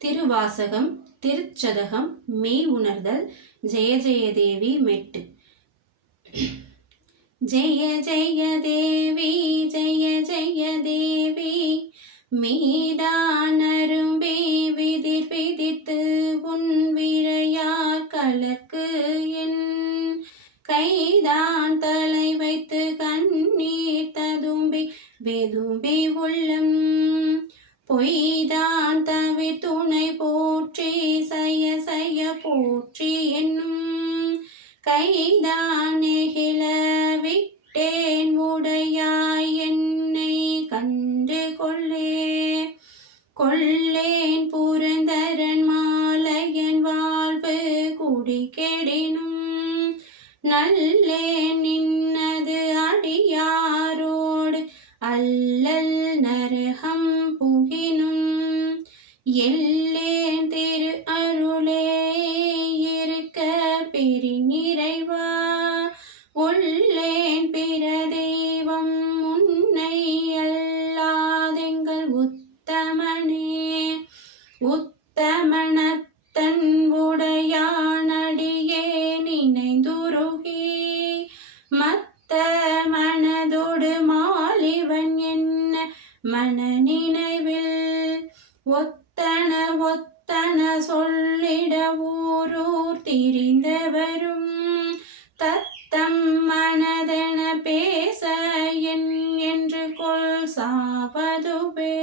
திருவாசகம் திருச்சதகம் மெய் உணர்தல் ஜெய ஜெயதேவி மெட்டு. ஜெய ஜெய தேவி ஜெய ஜெய தேவி மீதானரும்பே விதிர் விதித்து உன் விரையார் கலக்கு என் கைதான் தலை வைத்து கண்ணீர் ததும்பி வெதும்பி உள்ளம் பொய்தான் தவிர் துணை போற்றி செய்ய செய்ய போற்றி என்னும் கைதான் நெகிழ விட்டேன் உடையாய் என்னை கண்டு கொள்ளேன் புரந்தரன் மாலையன் வாழ்வு குடி கெடினும் நல்லேன் நின்னது அடியாரோடு அல்லல் நரகம் புகினும் எல்லேன் திரு அருளே இருக்க பெரி நிறைவா உள்ளேன் பிற தெய்வம் உன்னை அல்லாதெங்கள் உத்தமனத்தன் உடையானடியே நினைந்துருகி மத்த மனதோடு மாலிவன் என்ன மன நினைவில் ஒத்தன சொல்லிட ஊரூர் திரிந்தவரும் தத்தம் மனதென பேச என்று கொள் சாவதுவே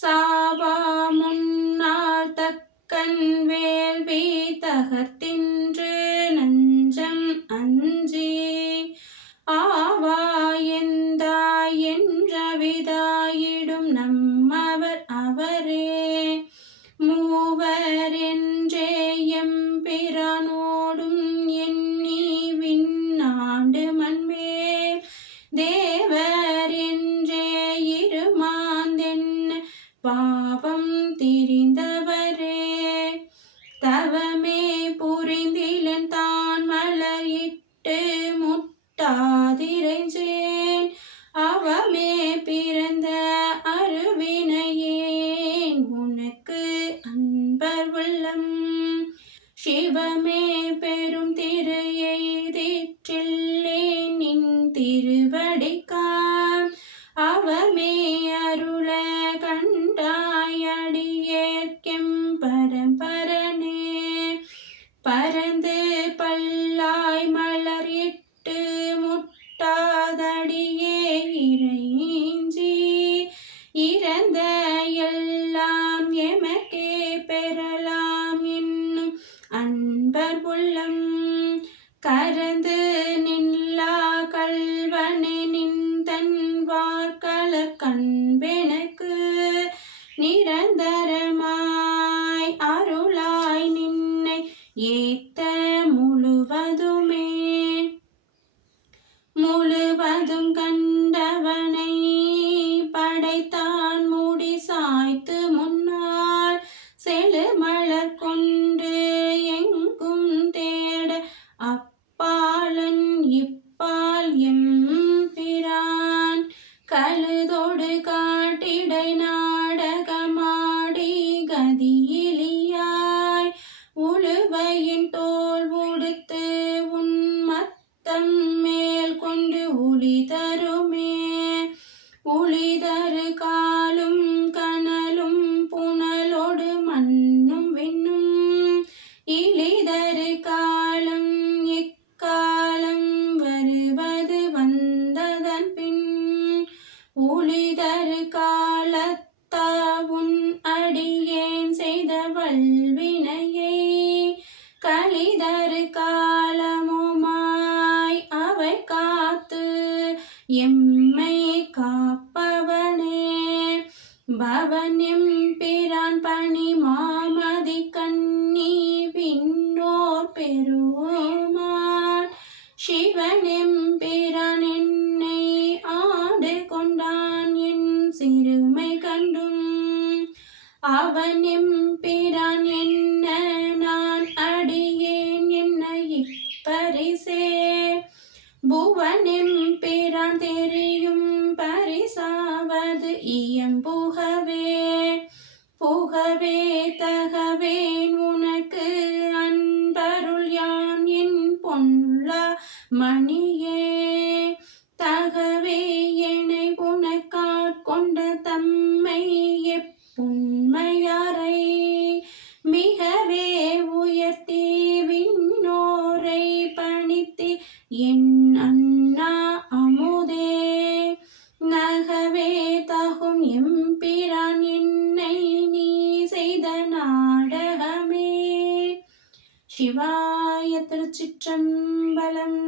சாவா முன்னால் தக்கன் வேள்வி தகர்த்தின்று நஞ்சம் அஞ்சி ஆவா எந்தாய் என்ற விதாயிடும் நம்மவர் அவரே மூவர் என்றே எம்பிரானோடும் எண்ணி விண்ணாண்டு மண்மேல் தேவர் என்றே இருமாந்தென்ன பாவம் திரிந்தவரே தவமே புரிந்திலன் தான் மலரிட்டு முட்டாதிரைஞ்சேன் அவமே பிறந்த அருவினையேன் உனக்கு அன்பர் உள்ளம் சிவமே பெரும் திரு எய்திற்றில்லேன் நின் திருவடிக்காம் அவமே அருள கண்டாயடியேற்கெம் பரம்பரனே பரந்து பல்லாய் மலர் இட்டு முட்டாதடியே இறைஞ்சி இறந்த எல்லாம் எமக்கே பெறலாம் என்னும் அன்பர் உள்ளம் கரந்து நில்லா கல்வனே நின்றன் வார்கல கண்பெனக்கு நிரந்தரமாய் அருளாய் நின்னை ஏத்த முழுவதும் கண்டவனை படைத்தான் முடி சாய்த்து முன்னால் செழுமலர் கொண்டு எங்கும் தேட அப்பாலன் இப்பால் எம்பிரான் கழுதோடு காட்டிடை நாடகமாடி கதியிலியாய் உழுவையின் தோல் உடுத்து உன் மத்தம் மேல் கொண்டு உளிதரு காலும் கனலும் புனலோடு மண்ணும் விண்ணும் இளிதரு காலம் இக்காலம் வருவது வந்ததன் பின் உளிதரு காலத்தாவுன் அடியேன் செய்த வல்வினையை கலிதரு காலமுமாய் அவை காத்து எம்மை காப்பவனே பவனிம் பிரான் பணி மாமதி கண்ணி விண்ணோர் பெருமான் சிவனெம் பிரான் என்னை ஆடு கொண்டான் என் சிறுமை கண்டும் அவனெம் பிரான் என்ன நான் அடியேன் என்ன இப்பரிசே புவனெம் பிரான் தெரியும் பரிசாவது இயம்புகவே புகவே சிவாய திருச்சிற்றம்பலம்.